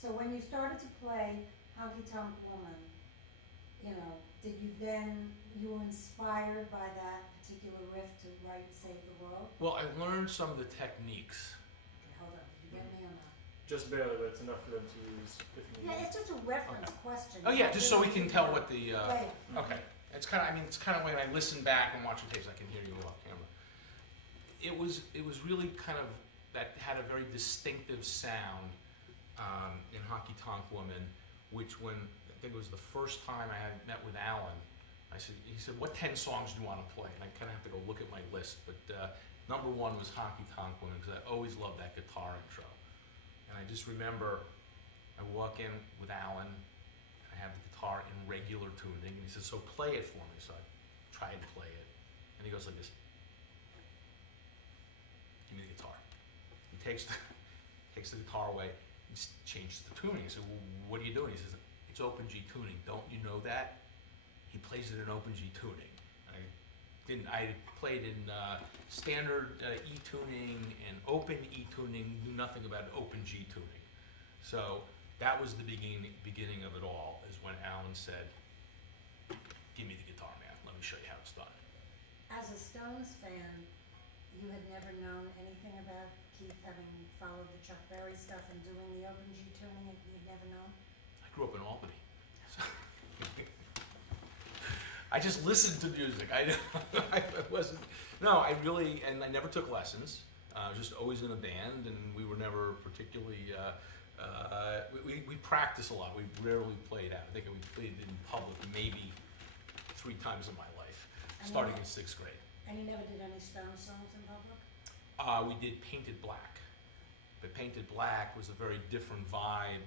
So when you started to play Honky Tonk Woman, you know, did you then, you were inspired by that particular riff to write Save the World? Well, I learned some of the techniques. Okay, hold on, did you get me on that? Just barely, but it's enough for them to use if you need Yeah, it. it's just a reference question. Oh yeah, just so we can tell what the. Yeah, yeah. Okay, it's kind of. I mean, it's kind of when I listen back and watch the tapes, I can hear you off camera. It was really kind of that had a very distinctive sound in Honky Tonk Woman, which when I think it was the first time I had met with Alan, he said, "What 10 songs do you want to play?" And I kind of have to go look at my list, but number one was Honky Tonk Woman because I always loved that guitar intro. And I just remember I walk in with Alan, I have the guitar in regular tuning, and he says, "So play it for me." So I try and play it, and he goes like this, "Give me the guitar." He takes the guitar away, and changes the tuning. I said, "Well, what are you doing?" He says, "It's open G tuning. Don't you know that?" He plays it in open G tuning. I played in standard E tuning and open E tuning, knew nothing about open G tuning. So that was the beginning of it all, is when Alan said, "Give me the guitar, man. Let me show you how it's done." As a Stones fan, you had never known anything about Keith having followed the Chuck Berry stuff and doing the open G tuning, you'd never known? I grew up in Albany. So I just listened to music. I wasn't. No, I really, and I never took lessons. I was just always in a band, and we were never particularly. We practiced a lot. We rarely played out. I think we played in public maybe 3 times in my life, starting in 6th grade. And you never did any Stones songs in public? We did Painted Black. But Painted Black was a very different vibe.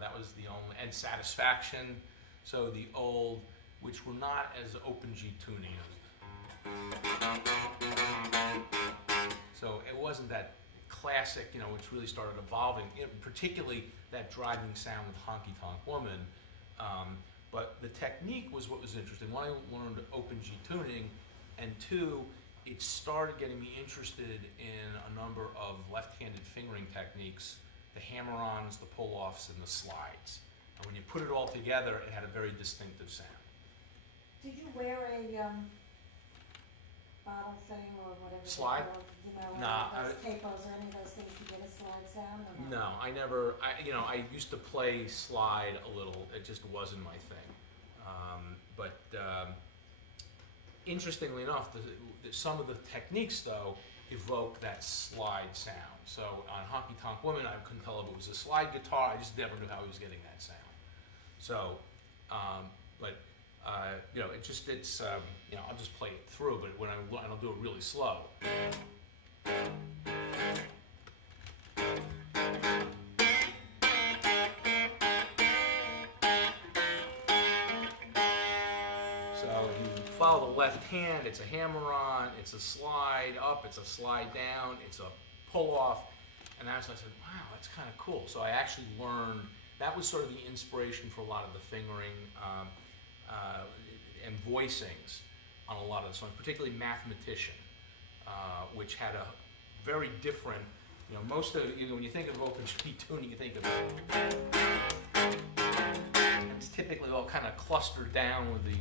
That was the only, and Satisfaction. So the old, which were not as open G tuning. So it wasn't that classic, which really started evolving, particularly that driving sound with Honky Tonk Woman. But the technique was what was interesting. One, I learned open G tuning, and 2, it started getting me interested in a number of left-handed fingering techniques, the hammer-ons, the pull-offs, and the slides. And when you put it all together, it had a very distinctive sound. Did you wear a bottle thing or whatever? Slide? Nah, those capos or any of those things to get a slide sound? Or No, I never. I used to play slide a little. It just wasn't my thing. But interestingly enough, some of the techniques though evoke that slide sound. So on Honky Tonk Woman, I couldn't tell if it was a slide guitar. I just never knew how he was getting that sound. So, but I'll just play it through. But when I'll do it really slow. So you follow the left hand, it's a hammer-on, it's a slide up, it's a slide down, it's a pull-off. And that's when I said, wow, that's kind of cool. So I actually learned, that was sort of the inspiration for a lot of the fingering and voicings on a lot of the songs, particularly Mathematician, which had a very different, most of, when you think of open G tuning, you think of it's typically all kind of clustered down with the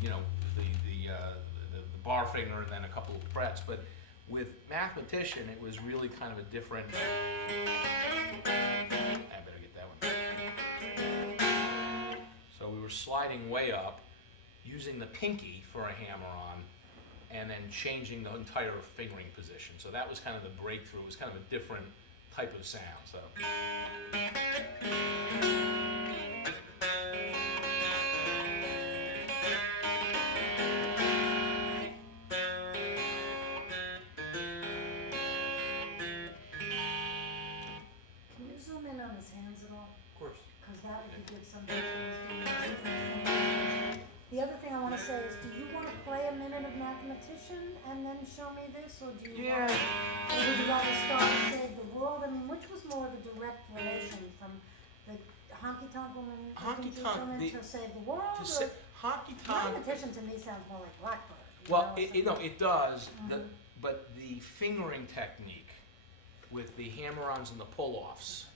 bar finger and then a couple of frets, but with Mathematician, it was really kind of a different. I better get that one. So we were sliding way up, using the pinky for a hammer-on, and then changing the entire fingering position. So that was kind of the breakthrough. It was kind of a different type of sound. So. Can you zoom in on his hands at all? Of course. Because that would be good someday. The other thing I want to say is, do you want to play a minute of Mathematician and then show me this, or do you want or would you rather start and Save the World? I mean, which was more of a direct relation from the Honky Tonk Woman to Save the World? Honky Tonk. Mathematician to me sounds more like Blackbird. Well, it does, but the fingering technique with the hammer-ons and the pull-offs,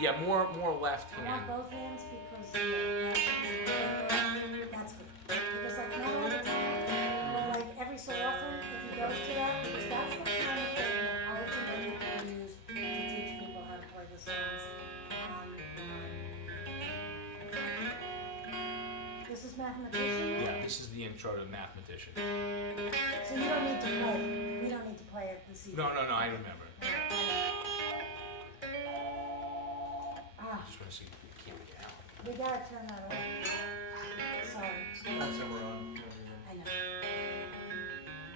Yeah, more left I want hand. both hands because that's good. Because like now all the time, but like every so often, if he goes to that, because that's the kind of thing that ultimately you can use to teach people how to play the songs. This is mathematician. Yeah, this is the intro to Mathematician. So you don't need to play it. We don't need to play it this evening. No, I remember. Ah, Just want to see if we can't get out. we gotta turn that off. Sorry, That's how we're on. I know.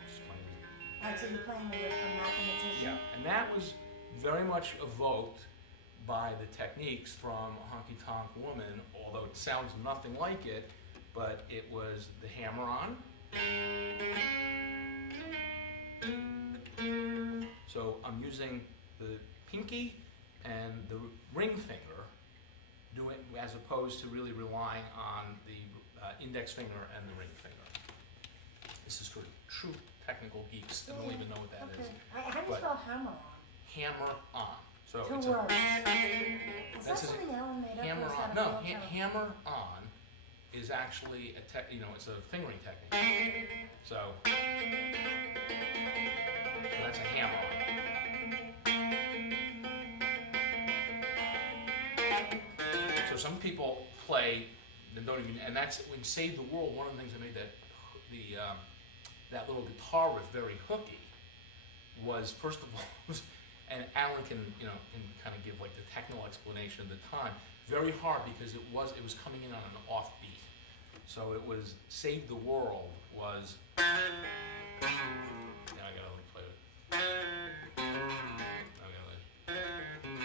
Just playing. Alright, so you're playing the riff from mathematician. Yeah, and that was very much evoked by the techniques from Honky Tonk Woman, although it sounds nothing like it, but it was the hammer-on. So I'm using the pinky and the ring finger, doing as opposed to really relying on the index finger and the ring finger. This is for true technical geeks that don't even know what that is. Okay. How do you But- spell hammer on? Hammer on. So Two it's words. a Is that that's a something Alan made up? hammer or is on. that a No, real term? hammer on is actually it's a fingering technique. So that's a hammer on. So some people play that don't even, and that's when Save the World. One of the things that made that little guitar riff very hooky was, first of all, and Alan can kind of give like the technical explanation at the time. Very hard because it was coming in on an offbeat. So it was Save the World was. Yeah, I gotta like play it. I gotta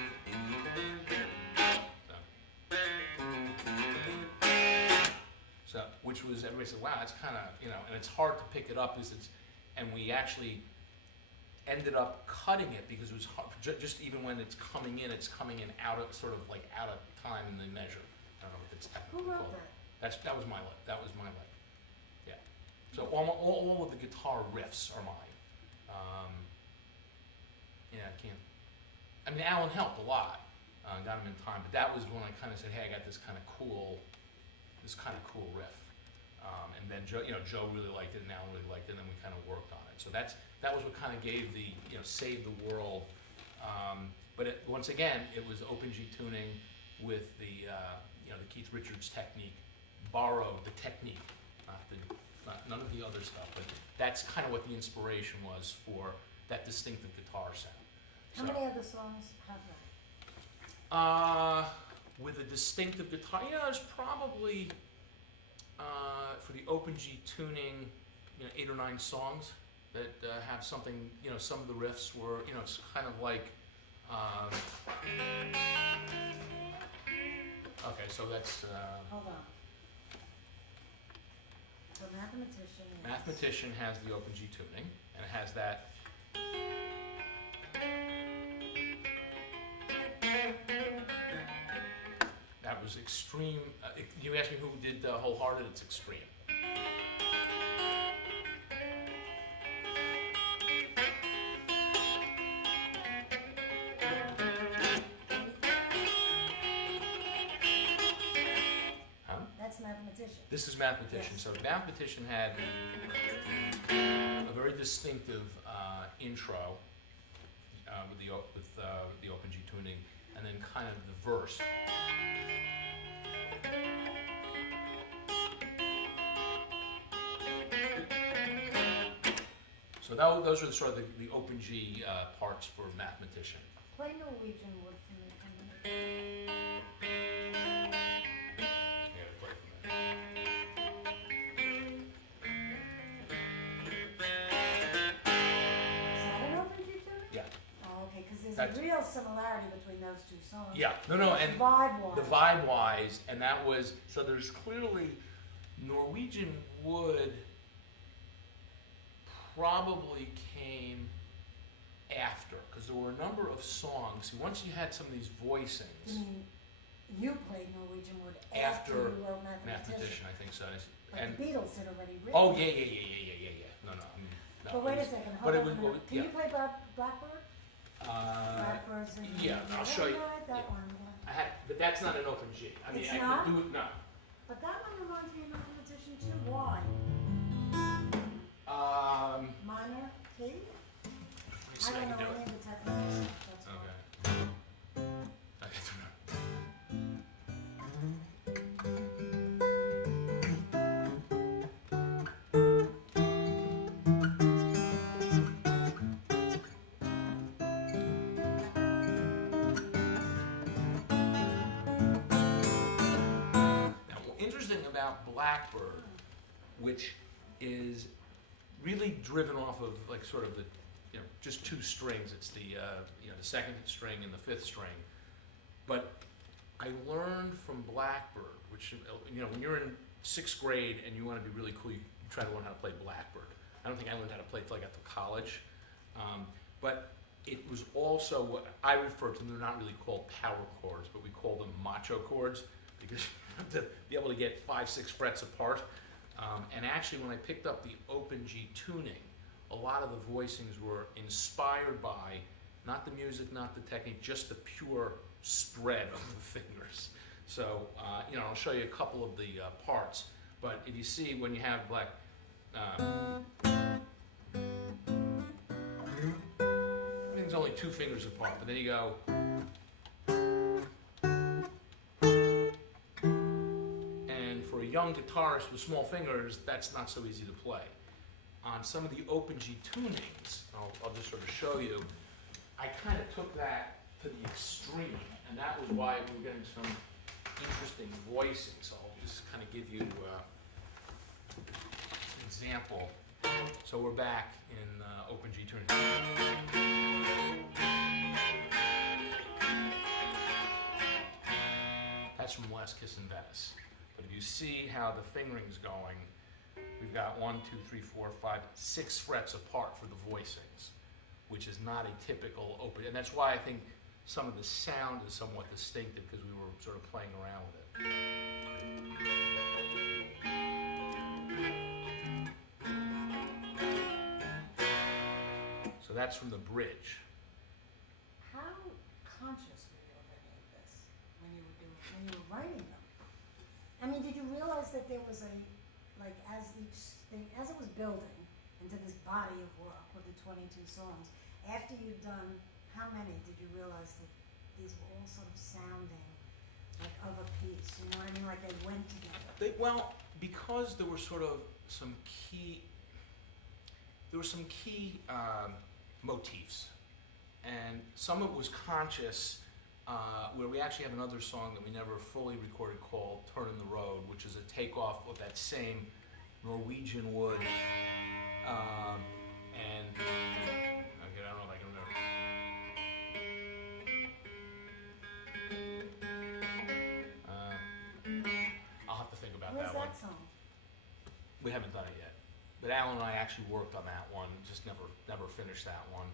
so, which was everybody said, wow, it's kind of and it's hard to pick it up because and we actually ended up cutting it because it was hard, just even when it's coming in out of sort of like out of time in the measure. I don't know if it's technical. Who wrote that? That was my life. That was my life. Yeah. So all of the guitar riffs are mine. Yeah, I can't. I mean, Alan helped a lot. Got him in time, but that was when I kind of said, hey, I got this kind of cool riff. And then Joe really liked it, and Alan really liked it, and then we kind of worked on it. So that was what kind of gave the Save the World. But once again, it was Open G tuning with the the Keith Richards technique, borrowed the technique, none of the other stuff. But that's kind of what the inspiration was for that distinctive guitar sound. How many other songs have that? With a distinctive guitar, there's probably for the Open G tuning, 8 or 9 songs that have something. Some of the riffs were, it's kind of like. Okay, so that's. Hold on. So mathematician. Yes. Mathematician has the Open G tuning, and it has that. That was extreme. You asked me who did Wholehearted. It's extreme. That's mathematician. This is Mathematician. Yes. So Mathematician had a very distinctive intro with the Open G tuning, and then kind of the verse. So those are sort of the Open G parts for Mathematician. Play Norwegian Wood for me for a minute. Yeah, play from there. Is that an Open G tuning? Yeah. Oh, okay, because there's That's- a real similarity between those two songs. Yeah, no, and Vibe-wise. the vibe-wise, and that was, so there's clearly Norwegian Wood probably came after, because there were a number of songs. Once you had some of these voicings, You played Norwegian Wood After after you wrote Mathematician. Mathematician, I think so. But And the Beatles had already written. oh yeah. No, I mean, no, But wait it a was- second, but hold it on was- a well, minute. Can yeah. you play Blackbird? Blackbirds and. yeah, I'll show you. Right, that Yeah. one, yeah. I had, but that's not an open G. I mean, It's I not? can do it, no. But that one reminds me of mathematician too. Why? Minor key? Let me I see if I don't can do know it. any of the technical stuff, that's why. Okay. I can do it. Now, interesting about Blackbird, which is really driven off of like sort of the, you know, just two strings. It's the, you know, the second string and the fifth string. But I learned from Blackbird, which, you know, when you're in sixth grade and you want to be really cool, you try to learn how to play Blackbird. I don't think I learned how to play until I got to college. But it was also what I refer to, they're not really called power chords, but we call them macho chords because you have to be able to get 5, 6 frets apart. And actually, when I picked up the open G tuning, a lot of the voicings were inspired by not the music, not the technique, just the pure spread of the fingers. So, you know, I'll show you a couple of the parts. But if you see when you have like, everything's only 2 fingers apart, but then you go. And for a young guitarist with small fingers, that's not so easy to play. On some of the open G tunings, I'll just sort of show you, I kind of took that to the extreme, and that was why we were getting some interesting voicing. So I'll just kind of give you an example. So we're back in open G tuning. That's from Last Kiss in Venice. But if you see how the fingering's going, we've got 1, 2, 3, 4, 5, 6 frets apart for the voicings, which is not a typical open, and that's why I think some of the sound is somewhat distinctive because we were sort of playing around with it. So that's from the bridge. How conscious were you of any of this when you were writing them? I mean, did you realize that there was like as each thing, as it was building into this body of work with the 22 songs, after you'd done how many did you realize that these were all sort of sounding like of a piece? You know what I mean? Like they went together. Well, because there were sort of some key motifs, and some of it was conscious, where we actually have another song that we never fully recorded called Turn in the Road, which is a takeoff of that same Norwegian wood, and, okay, I don't know if I can remember. I'll have to think about Where's that one. that song? We haven't done it yet, but Alan and I actually worked on that one, just never finished that one.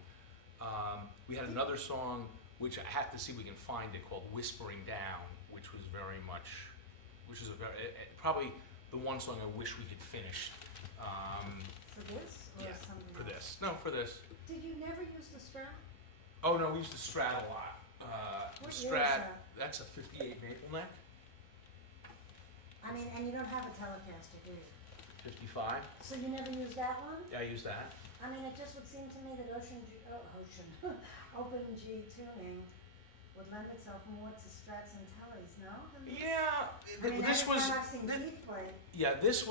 We had another song, which I have to see if we can find it, called Whispering Down, which was probably the one song I wish we could finish. For this or Yeah, something for else? this. No, for this. Did you never use the Strat? Oh no, we used the Strat a lot. The What year is Strat, that? that's a 58 maple neck, I mean, and you don't have a Telecaster, do you? 55. So you never used that one? Yeah, I used that. I mean, it just would seem to me that open G tuning would lend itself more to Strats and Tellies, no? Than this? Yeah, I mean, this every was. time I've seen thi- Keith play, Yeah, this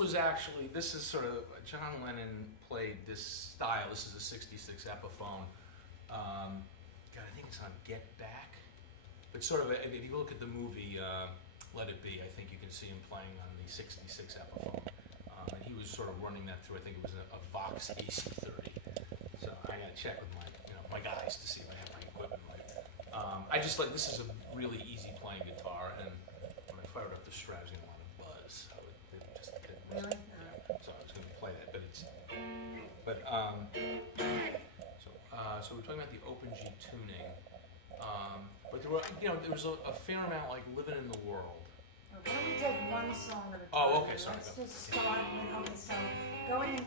is sort of, John Lennon played this style. This is a 66 Epiphone. God, I think it's on Get Back. But sort of, if you look at the movie Let It Be, I think you can see him playing on the 66 Epiphone. And he was sort of running that through, I think it was a Vox AC30. So I gotta check with my guys to see if I have my equipment right. I just like, this is a really easy playing guitar, and when I fired up the Strat, I was gonna want to buzz. So it just didn't. really? So I was going to play that, so we're talking about the open G tuning, but there was a fair amount like Living in the World. Why don't we take one song at a time? Oh, okay, sorry Let's about just start with, okay, so going in